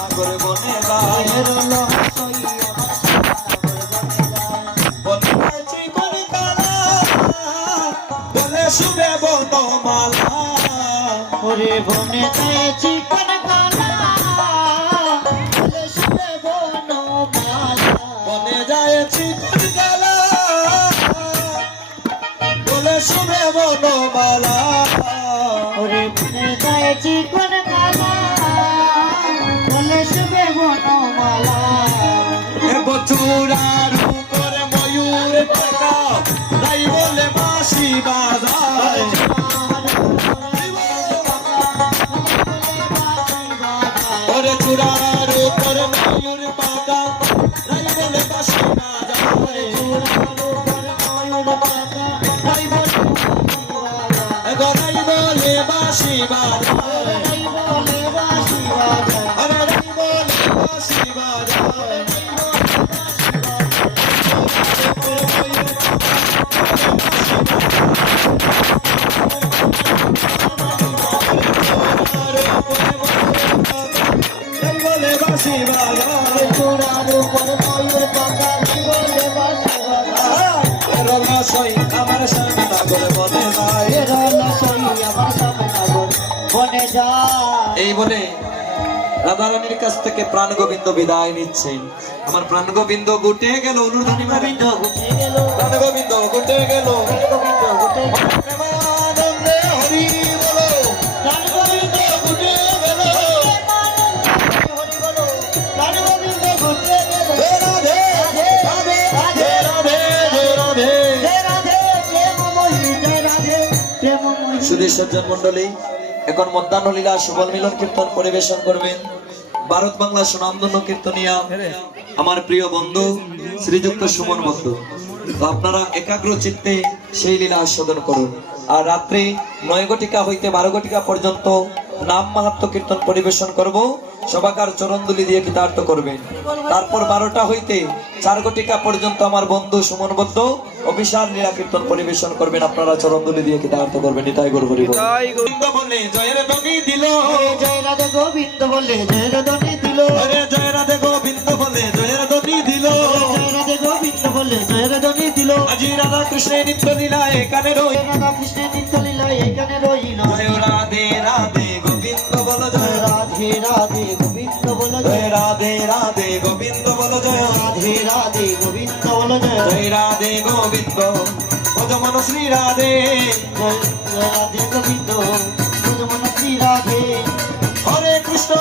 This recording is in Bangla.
সাগর বনে যায় বলে শুভে বনমালা ওরে বনে যায় চিকন কালা বলে শুভে বনমালা বনে যায় চিকন কালা বলে শুভে বনমালা ওরে বনে যায় চিকন কালা বলে শুভে বনমালা চূড়ার উপরে ময়ূর পাকা তাই বলে বাঁশি বাজায় ওরে চূড়ার উপরে ময়ূর পাকা তাই বলে বাঁশি বাজায় গড়াই বলে বাঁশি বাজায় আরে রাই বলে বাঁশি বাজায় আমার সামনে নাগর বনে যায় বনে যায় এই বলে রাধারানীর কাছ থেকে প্রাণ গোবিন্দ বিদায় নিচ্ছেন। আমার প্রাণ গোবিন্দ গুটে গেল অনুধ্বনি মারি প্রাণ গোবিন্দ গুটে গেল প্রেমানন্দে হরি বলো প্রাণ গোবিন্দ গুটে গেল রাধে রাধে রাধে রাধে রাধে সুধী সজ্জন মন্ডলী এখন মধ্যাহ্ন লীলা সুবল মিলন কীর্তন পরিবেশন করবেন ভারত বাংলা সুনামধন্য কীর্তনিয়া আমার প্রিয় বন্ধু শ্রীযুক্ত সুমন বন্ধু। তো আপনারা একাগ্র চিত্তে সেই লীলা আস্বাদন করুন। আর রাত্রি 9 ঘটিকা হইতে 12 ঘটিকা পর্যন্ত নাম মাহাত্ম্য কীর্তন পরিবেশন করব। সবাকার চরণদুলি দিয়ে কৃতার্থ করবেন। তারপর 12টা হইতে 4 ঘটিকা পর্যন্ত আমার বন্ধু সুমন বদ্ধ অভিসার লীলা কীর্তন পরিবেশন করবেন। আপনারা চরণদুলি দিয়ে কৃতার্থ করবেন। নিতাই গৌর হরি বল। গোবিন্দ বলে জয়ের ধ্বনি দিল জয় রাধে গোবিন্দ বলে জয়ের ধ্বনি দিল আরে জয় রাধে গোবিন্দ বলে জয়ের ধ্বনি দিল জয় রাধে গোবিন্দ বলে জয়ের ধ্বনি দিল আজি রাধা কৃষ্ণের নিত্য লীলা এখানে রই রাধা কৃষ্ণের নিত্য লীলা এখানে রইল জয় রাধে রাধে গোবিন্দ বল জয় রাধে রাধে গোবিন্দ বল জয় রাধে রাধে গোবিন্দ বল জয় রাধে রাধে গোবিন্দ বল জয় জয় রাধে গোবিন্দ ভজমন শ্রী রাধে জয় রাধে গোবিন্দ ভজমন শ্রী রাধে হরে কৃষ্ণ